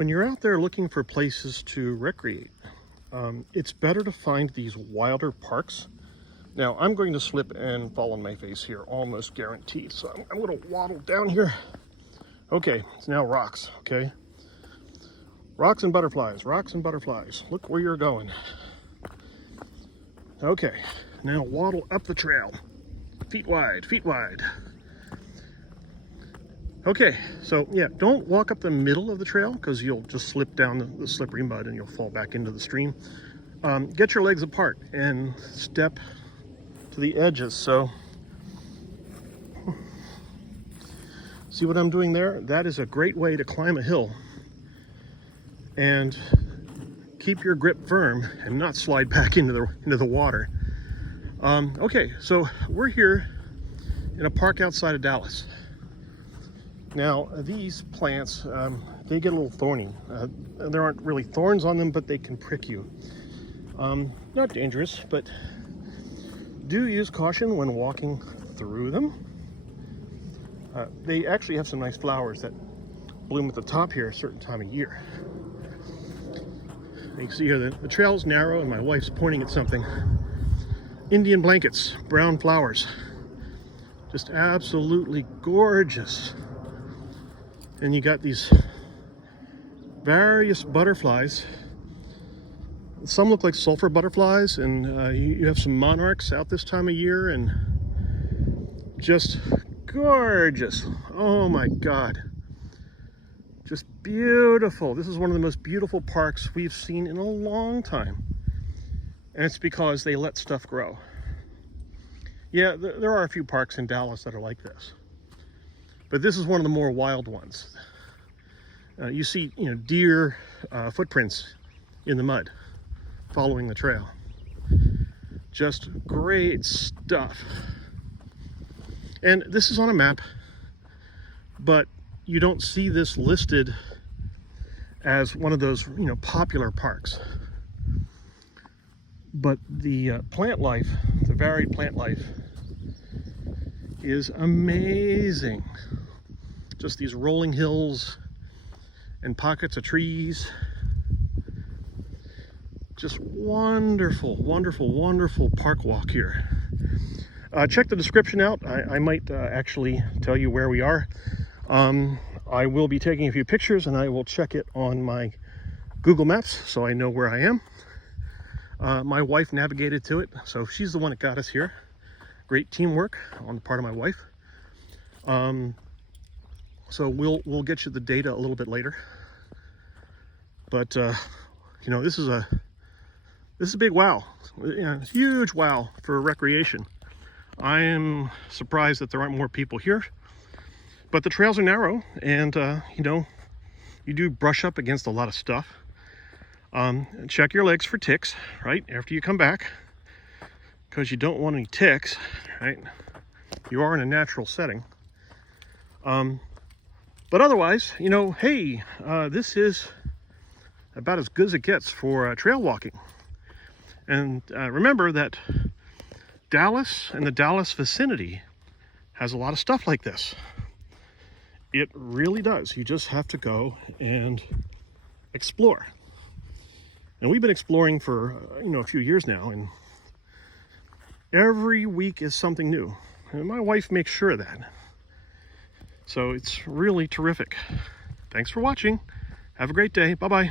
When you're out there looking for places to recreate, it's better to find these wilder parks. Now, I'm going to slip and fall on my face here, almost guaranteed. So I'm going to waddle down here. Okay, it's now rocks, okay? Rocks and butterflies, rocks and butterflies. Look where you're going. Okay, now waddle up the trail. Feet wide, feet wide. Okay, so yeah, don't walk up the middle of the trail because you'll just slip down the slippery mud and you'll fall back into the stream. Get your legs apart and step to the edges. So, see what I'm doing there? That is a great way to climb a hill and keep your grip firm and not slide back into the water. Okay, so we're here in a park outside of Dallas. Now, these plants, they get a little thorny. There aren't really thorns on them, but they can prick you. Not dangerous, but do use caution when walking through them. They actually have some nice flowers that bloom at the top here a certain time of year. You can see here the trail is narrow and my wife's pointing at something. Indian blankets, brown flowers. Just absolutely gorgeous. And you got these various butterflies. Some look like sulfur butterflies, and you have some monarchs out this time of year, and just gorgeous. Oh my God. Just beautiful. This is one of the most beautiful parks we've seen in a long time. And it's because they let stuff grow. Yeah, there are a few parks in Dallas that are like this. But this is one of the more wild ones. You see, deer footprints in the mud following the trail. Just great stuff. And this is on a map, but you don't see this listed as one of those, popular parks. But the plant life, the varied plant life, is amazing. Just these rolling hills and pockets of trees. Just wonderful, wonderful, wonderful park walk here. Check the description out. I might actually tell you where we are. I will be taking a few pictures and I will check it on my Google Maps so I know where I am. My wife navigated to it, so she's the one that got us here. Great teamwork on the part of my wife. So we'll get you the data a little bit later. But this is a big wow. Huge wow for recreation. I am surprised that there aren't more people here. But the trails are narrow, and you do brush up against a lot of stuff. Check your legs for ticks, right, after you come back, because you don't want any ticks, right? You are in a natural setting. But otherwise, hey, this is about as good as it gets for trail walking. And remember that Dallas and the Dallas vicinity has a lot of stuff like this. It really does. You just have to go and explore. And we've been exploring for, a few years now, and every week is something new. And my wife makes sure of that. So it's really terrific. Thanks for watching. Have a great day. Bye-bye.